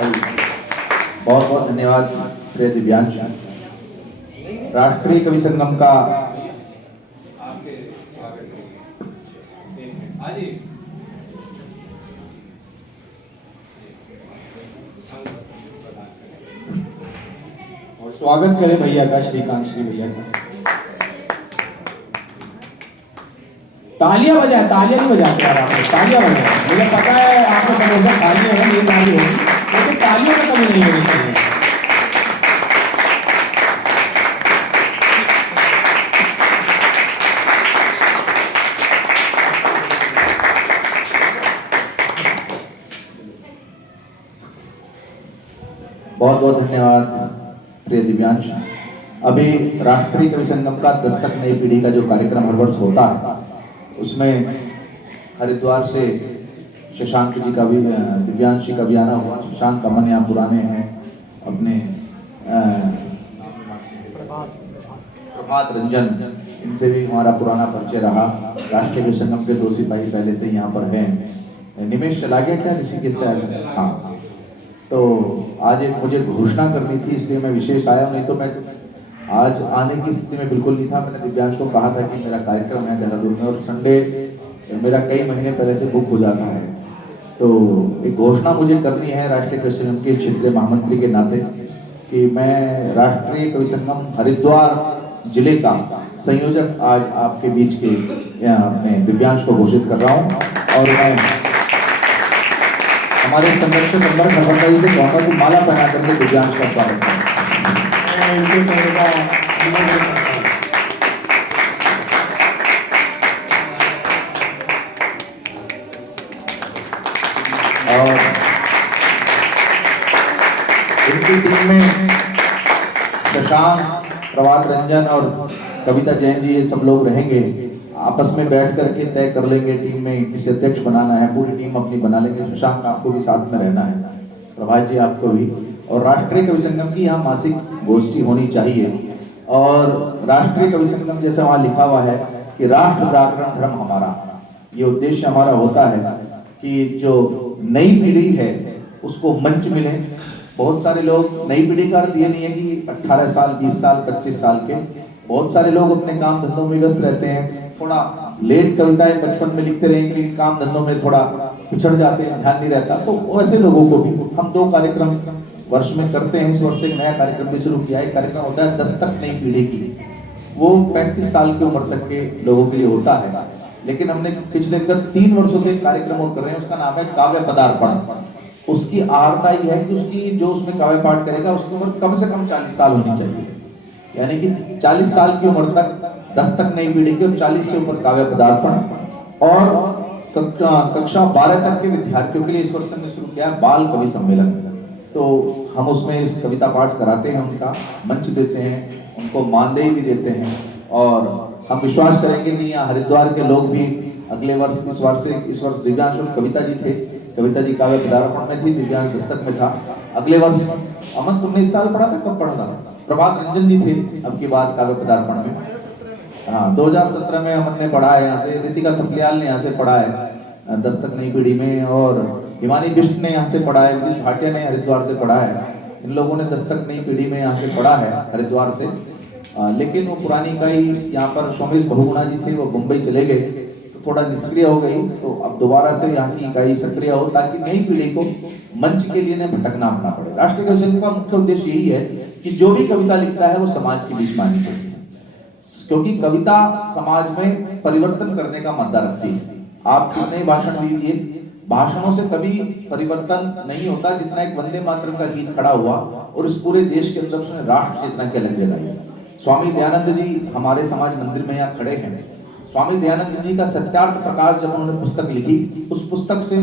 बहुत बहुत धन्यवाद प्रिय दिव्यांश। राष्ट्रीय कवि संगम का और स्वागत करें भैया का, श्रीकांत श्री भैया का। तालियां बजाए, तालियां नहीं बजाते यार आपने, तालियां बजाए। मुझे पता है आपको समझना तालियां है, ये ताली होगी, लेकिन तालियों में कमी नहीं होनी चाहिए। बहुत बहुत धन्यवाद प्रिय दिव्यांश। अभी राष्ट्रीय कवि संगम का दस्तक नई पीढ़ी का जो कार्यक्रम हर वर्ष होता है, उसमें हरिद्वार से शशांक जी का भी, दिव्यांश जी का भी आना हुआ। शशांक अमन यहाँ पुराने हैं, अपने प्रभात रंजन, इनसे भी हमारा पुराना परिचय रहा। राष्ट्रीय कवि संगम के दो सिपाही पहले से यहाँ पर हैं। निमेश चला गया क्या ऋषिकेश से? हाँ। तो आज एक मुझे घोषणा करनी थी, इसलिए मैं विशेष आया, नहीं तो मैं आज आने की स्थिति में बिल्कुल नहीं था। मैंने दिव्यांश को कहा था कि मेरा कार्यक्रम है देहरादून में और संडे मेरा कई महीने पहले से बुक हो जाता है। तो एक घोषणा मुझे करनी है राष्ट्रीय कवि संगम के क्षेत्रीय महामंत्री के नाते कि मैं राष्ट्रीय कवि संगम हरिद्वार जिले का संयोजक आज आपके बीच के अपने दिव्यांश को घोषित कर रहा हूँ। और मैं हमारे संरक्षक नंबर खरबंदा जी से कहूँगा कि माला पहना करके दिव्यांश का स्वागत करें। और इनकी टीम में शशांक, प्रभात रंजन और कविता जैन जी, ये सब लोग रहेंगे। आपस में बैठ करके तय कर लेंगे टीम में किसी अध्यक्ष बनाना है, पूरी टीम अपनी बना लेंगे। शशांक आपको भी साथ में रहना है, प्रभात जी आपको भी। और राष्ट्रीय कवि संगम की यहाँ मासिक गोष्ठी होनी चाहिए। और राष्ट्रीय कवि संगम जैसे वहाँ लिखा हुआ है कि राष्ट्र जागरण धर्म हमारा, ये उद्देश्य हमारा होता है कि जो नई पीढ़ी है उसको मंच मिले। बहुत सारे लोग, नई पीढ़ी का अर्थ ये नहीं है कि 18 साल 20 साल 25 साल के, बहुत सारे लोग अपने काम धंधों में व्यस्त रहते हैं, थोड़ा लेट कविताएं बचपन में लिखते रहेंगे, काम धंधों में थोड़ा पिछड़ जाते हैं, ध्यान नहीं रहता। तो ऐसे लोगों को भी हम 2 कार्यक्रम वर्ष में करते हैं। इस वर्ष एक नया कार्यक्रम भी शुरू किया है। कार्यक्रम होता है दस्तक नई पीढ़ी की, वो 35 साल की उम्र तक के लोगों के लिए होता है। लेकिन हमने पिछले 3 वर्षों से एक कार्यक्रम और कर रहे हैं, उसका नाम है काव्य पदार्पण। उसकी आर्ता ये है कि उसकी जो उसमें काव्य पाठ करेगा उसकी उम्र कम से कम 40 साल होनी चाहिए, यानी कि 40 साल की उम्र तक दस्तक नई पीढ़ी की और 40 से ऊपर काव्य पदार्पण। और कक्षा 12 तक के विद्यार्थियों के लिए इस वर्ष हमने शुरू किया है बाल कवि सम्मेलन। तो हम उसमें कविता पाठ कराते हैं, उनका मंच देते हैं, उनको मानदेय भी देते हैं। और हम विश्वास करेंगे कि यहाँ हरिद्वार के लोग भी अगले वर्ष, इस वर्ष दिव्यांश और कविता जी थे, कविता जी काव्य पदार्पण में थी, दिव्यांश दस्तक में था। अगले वर्ष अमन तुमने इस साल पढ़ा था, कब पढ़ा था? प्रभात रंजन जी थे अब की बात काव्य पदार्पण में। हाँ, 2017 में अमन ने पढ़ा है यहाँ से, रितिका थपलियाल ने यहाँ से पढ़ा है दस्तक नई पीढ़ी में, और हिमानी बिष्ट ने यहाँ से पढ़ा है, विदित भाटिया ने हरिद्वार से पढ़ा है। इन लोगों ने दस्तक नई पीढ़ी में यहाँ से पढ़ा है हरिद्वार से। लेकिन वो पुरानी इकाई यहाँ पर सोमेश बहुगुणा जी थे, वो मुंबई चले गए, तो थोड़ा निष्क्रिय हो गई। तो अब दोबारा से यहाँ की इकाई सक्रिय हो ताकि नई पीढ़ी को मंच के लिए न भटकना ना पड़े। राष्ट्रीय कवि संगम का मुख्य उद्देश्य यही है कि जो भी कविता लिखता है वो समाज के बीच में आनी चाहिए, क्योंकि कविता समाज में परिवर्तन करने का मादा रखती है। आप कितने भाषण दीजिए, भाषणों से कभी परिवर्तन नहीं होता जितना एक वंदे मातरम का गीत खड़ा हुआ और इस पूरे देश के अंदर उसने राष्ट्र चेतना के अलग जगाई। स्वामी दयानंद जी हमारे समाज मंदिर में यहाँ खड़े हैं। स्वामी दयानंद जी का सत्यार्थ प्रकाश जब उन्होंने पुस्तक लिखी, उस पुस्तक से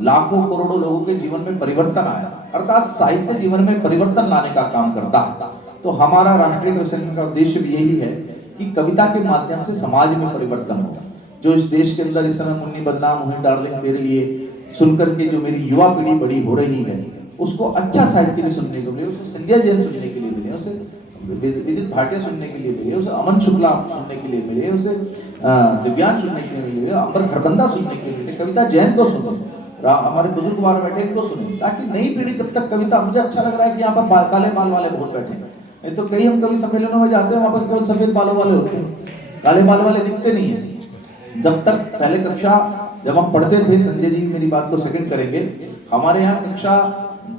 लाखों करोड़ों लोगों के जीवन में परिवर्तन आया, अर्थात साहित्य जीवन में परिवर्तन लाने का काम करता है। तो हमारा राष्ट्रीय कवि संगम का उद्देश्य भी यही है कि कविता के माध्यम से समाज में परिवर्तन हो। जो इस देश के अंदर इस समय मुन्नी बदनाम हुई डार्लिंग तेरे लिए सुनकर के जो मेरी युवा पीढ़ी बड़ी हो रही है, उसको अच्छा साहित्य भी सुनने को मिले, उसको संजय जैन सुनने के लिए मिले, उसे विदित भाटिया सुनने के लिए मिले, उसे अमन शुक्ला सुनने के लिए मिले, उसे दिव्यांश सुनने के लिए मिले, अंबर खरबंदा सुनने के लिए मिले, कविता जैन को सुनो। हमारे बुजुर्ग वहां बैठे इनको सुने, ताकि नई पीढ़ी जब तक कविता, मुझे अच्छा लग रहा है कि यहाँ पर काले बाल वाले बहुत बैठे हैं, नहीं तो कई हम कवि सम्मेलनों में जाते हैं वहां पर केवल सफेद बालों वाले होते हैं, काले बाल वाले दिखते नहीं है। जब तक पहले कक्षा जब हम पढ़ते थे, संजय जी मेरी बात को सेकंड करेंगे, हमारे यहाँ कक्षा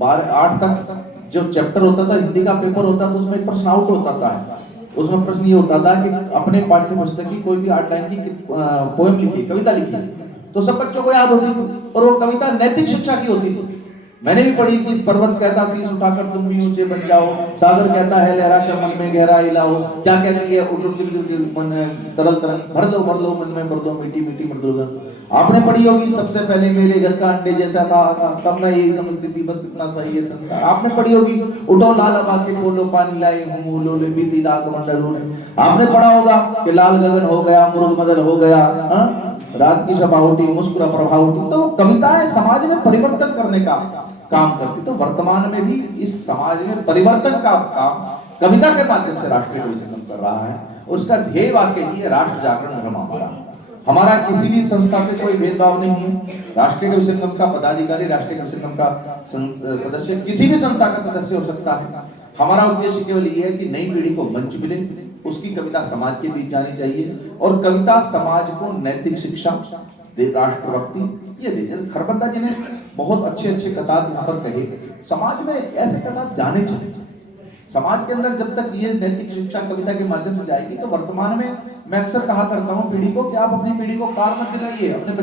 8 तक जो चैप्टर होता था, हिंदी का पेपर होता था, उसमें एक प्रश्न आउट होता था। उसमें प्रश्न ये होता था कि अपने पाठ्य पुस्तक की कोई भी 8 लाइन की पोएम लिखी, कविता लिखी, तो सब बच्चों को याद होती थी, और वो कविता नैतिक शिक्षा की होती थी। मैंने भी पढ़ी कि पर्वत कहता शीश उठाकर तुम भी ऊंचे बन जाओ, सागर कहता है लहरा कर मन में गहरा हिलाओ, क्या कहती है उठ उठ मन तरल तरंग भर लो मन में भर दो मीठी मीठी मृदुल। आपने पढ़ी होगी सबसे पहले मेरे घर का अंडे जैसा था, तब मैं यही समझती थी बस इतना सही है संसार। आपने पढ़ी होगी उठो लाल अबा के खोलो पानी लाई हूं लो ले बीती रात मंडल हो। आपने पढ़ा होगा कि लाल गगन हो गया मुर्ग मदन हो गया, रात की शबा उठी मुस्कुरा प्रभा उठी। तो कविताएं समाज में परिवर्तन करने का काम करती। तो वर्तमान में भी इस समाज में परिवर्तन का काम कविता के माध्यम से राष्ट्रीय कवि संगम कर रहा है, और उसका ध्येय वाक्य ही है राष्ट्र जागरण धर्म। हमारा किसी भी संस्था से कोई भेदभाव नहीं है। राष्ट्रीय कवि संगम का पदाधिकारी, राष्ट्रीय कवि संगम का सदस्य किसी भी संस्था का सदस्य हो सकता है। हमारा उद्देश्य केवल ये है कि नई पीढ़ी को मंच मिले, उसकी कविता समाज के बीच जानी चाहिए, और कविता समाज को नैतिक शिक्षा दे, राष्ट्रभक्ति ये दे। जैसे खरबंदा जी ने बहुत अच्छे अच्छे कतार यहाँ पर कहे, समाज में ऐसे कतार जाने चाहिए। समाज के अंदर जब तक ये नैतिक शिक्षा कविता के माध्यम से जाएगी, तो वर्तमान में मैं अक्सर कहा करता हूँ पीढ़ी को कि आप अपनी पीढ़ी को कार मत दिलाइए, अपने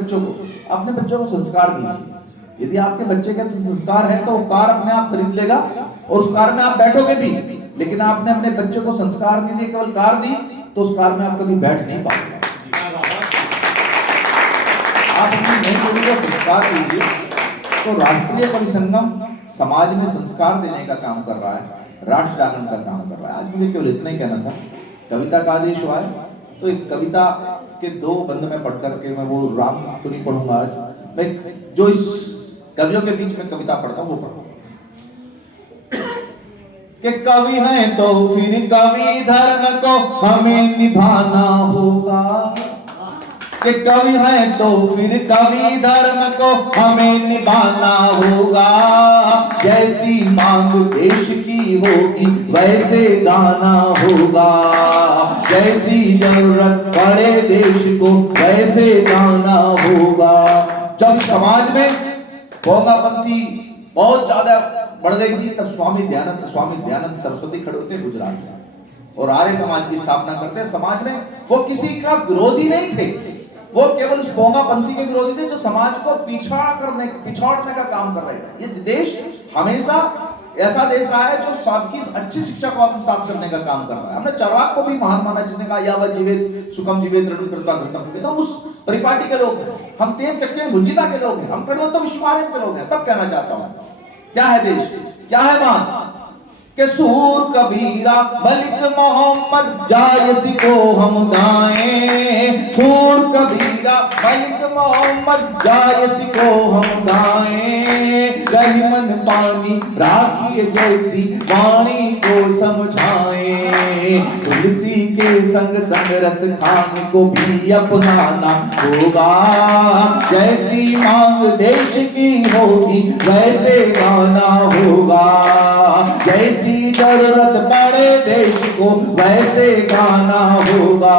बच्चों को संस्कार दीजिए। यदि आपके बच्चे के संस्कार है तो वो कार अपने आप खरीद लेगा, और उस कार में आप बैठोगे भी। लेकिन आपने अपने बच्चे को संस्कार नहीं दिए, केवल कार दी, तो उस कार में आप कभी बैठ नहीं पाओगे। आप अपनी नई पीढ़ी को संस्कार दीजिए। तो राष्ट्रीय कवि संगम समाज में संस्कार देने का काम कर रहा है, राष्ट्र जागरण का काम कर रहा है। आज मुझे केवल इतना ही कहना था। कविता का आदेश हुआ है, तो एक कविता के 2 बंद में पढ़ करके मैं वो राम तो नहीं पढ़ूंगा आज, मैं जो इस कवियों के बीच में कविता पढ़ता हूँ वो पढ़ूंगा। कि कवि हैं तो फिर कवि धर्म को हमें निभाना होगा, कि कवि हैं तो फिर कवि धर्म को हमें निभाना होगा। जैसी मांग देश की होगी वैसे गाना होगा, जैसी जरूरत पड़े देश को वैसे गाना होगा। जब समाज में भोगापंथी बहुत ज्यादा बढ़ गई थी, तब स्वामी दयानंद सरस्वती खड़े होते गुजरात से, और आर्य समाज की स्थापना करते। समाज में वो किसी का विरोधी नहीं थे, वो केवल उस पोंगापंथी के विरोधी थे जो समाज को पिछाड़ने का काम कर रहे थे। ये देश हमेशा ऐसा देश रहा है जो सबकी अच्छी शिक्षा को आत्मसात करने का काम कर रहा है। हमने चरवाक को भी महान माना, जिसने कहा यावत जीवेत सुखम जीवेत ऋणम कृत्वा घृतम। हम उस परिपाटी के लोग हैं, हम तेज चक्के भुंजिता के लोग हैं, हम कड़वंत विश्वामित्र के लोग हैं। तब कहना चाहता हूं क्या है देश, क्या है मान के सूर कबीरा मलिक मोहम्मद जायसी को हम गाएं, सूर कबीरा मलिक मोहम्मद जायसी को हम गाएं। गहिमन पानी राखिए जैसी वाणी को समझाएं, तुलसी के संग संग रस खान को भी अपनाना होगा। जैसी मांग देश की होगी वैसे गाना होगा, जैसी जरूरत पड़े देश को वैसे गाना होगा।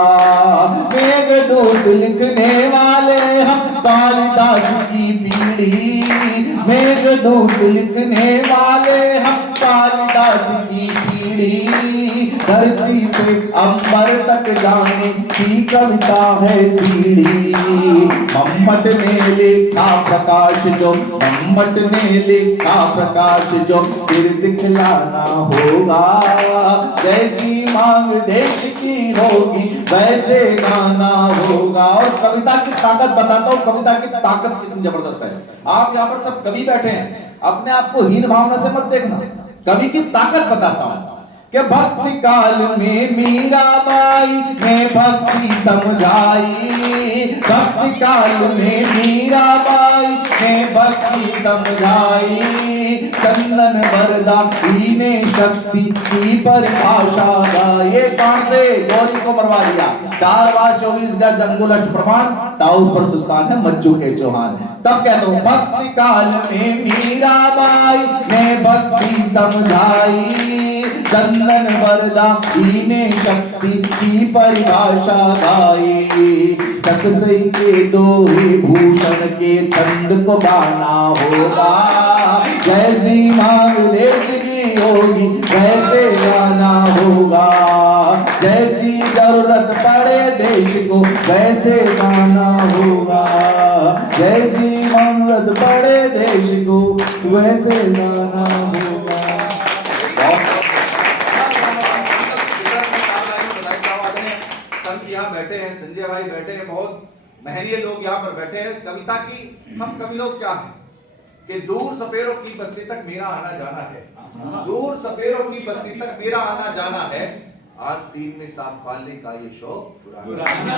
मेघदूत लिखने वाले हम कालिदास की पीढ़ी, मेघदूत लिखने वाले हम कालिदास की पीढ़ी। धरती से अंबर तक जाने की कविता है सीढ़ी। मम्मट ने लिखा प्रकाश जो, मम्मट ने लिखा प्रकाश जो फिर दिखलाना होगा। जैसी मांग देश की होगी वैसे गाना होगा। और कविता की ताकत बताता हूँ, कविता की ताकत कितनी जबरदस्त है। आप यहाँ पर सब कवि बैठे हैं, अपने आप को हीन भावना से मत देखना, कवि की ताकत बताता हूँ। कि भक्ति काल में मीराबाई ने भक्ति समझाई, भक्ति काल में मीराबाई ने भक्ति समझाई। चंदन वरदा ने शक्ति की परिभाषा गाई। कौन से गौरी को मरवा दिया, 4 बार 24 गज अंगुलठ प्रमाण, ताऊ पर सुल्तान है मज्जू के चौहान। तब कहता हूँ भक्ति काल में मीराबाई ने भक्ति समझाई, चंदन वरदा ने शक्ति की परिभाषा गाई। सतसई के दोहे भूषण के छंद को गाना होगा, जैसी मांग देश की होगी वैसे गाना होगा, जैसी जरूरत पड़े देश को वैसे गाना होगा, जैसी जरूरत पड़े देश को वैसे गाना होगा। संत यहाँ बैठे हैं, संजय भाई बैठे हैं, बहुत महनीय लोग यहाँ पर बैठे हैं। कविता की हम कवि लोग क्या हैं कि दूर सपेरों की बस्ती तक मेरा आना जाना है, दूर सपेरों की बस्ती तक मेरा आना जाना है, आस्तीन में सांप पालने का ये शौक पुराना है।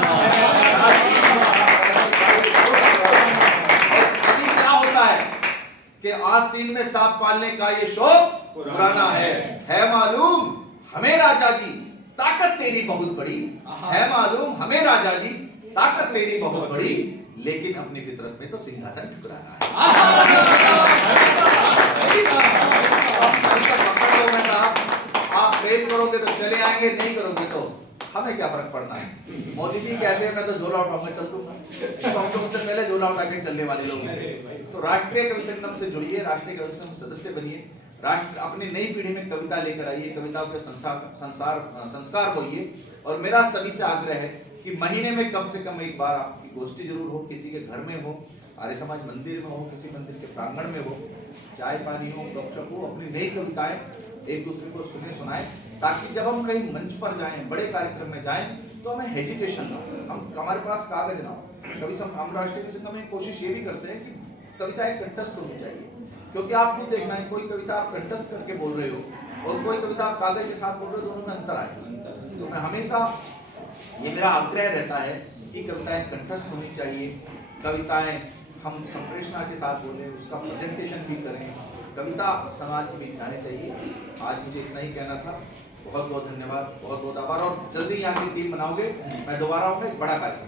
कभी क्या होता है कि आस्तीन में सांप पालने का ये शौक पुराना है मालूम हमें राजा जी ताकत तेरी बहुत बड़ी, है मालूम हमें राजा जी ताकत तेरी बहुत बड़ी, लेकिन अपनी फितरत में तो सिंहासन ठुकराना है। आप प्रेम करोगे तो चले आएंगे, नहीं करोगे तो हमें क्या फर्क पड़ना है। मोदी जी कहते हैं मैं तो झोला उठाऊंगा चल दूंगा, तो हम तो मुझसे पहले झोला उठा के चलने वाले लोग हैं। तो राष्ट्रीय कवि संगम से जुड़िए, राष्ट्रीय कवि संगम सदस्य बनिए, राष्ट्र अपनी नई पीढ़ी में कविता लेकर आइए, कविताओं के संस्कार होइए। और मेरा सभी से आग्रह है कि महीने में कम से कम एक बार आपकी गोष्ठी जरूर हो, किसी के घर में हो, आर्य समाज मंदिर में हो, किसी मंदिर के प्रांगण में हो, चाय पानी हो, गपशप हो, अपनी नई कविताएं एक दूसरे को सुनाएं, ताकि जब हम कहीं मंच पर जाएं, बड़े कार्यक्रम में जाएं, तो हमें हेजिटेशन ना हो, हमारे पास कागज ना हो। कभी हम राष्ट्रीय कवि संगम में कोशिश ये भी करते हैं कि कविताएं कंठस्थ होनी चाहिए, क्योंकि आप खुद देखना है कोई कविता आप कंठस्थ करके बोल रहे हो और कोई कविता आप कागज के साथ बोल रहे हो, दोनों में अंतर आएगा। तो मैं हमेशा ये मेरा आग्रह रहता है कि कविताएं कंठस्थ होनी चाहिए, कविताएं हम संप्रेषणा के साथ बोलें, उसका प्रेजेंटेशन भी करें, कविता समाज के बीच जाने चाहिए। आज मुझे इतना ही कहना था, बहुत बहुत धन्यवाद, बहुत बहुत आभार। और जल्दी यहाँ की टीम बनाओगे, मैं दोबारा आऊंगा, एक बड़ा कार्यक्रम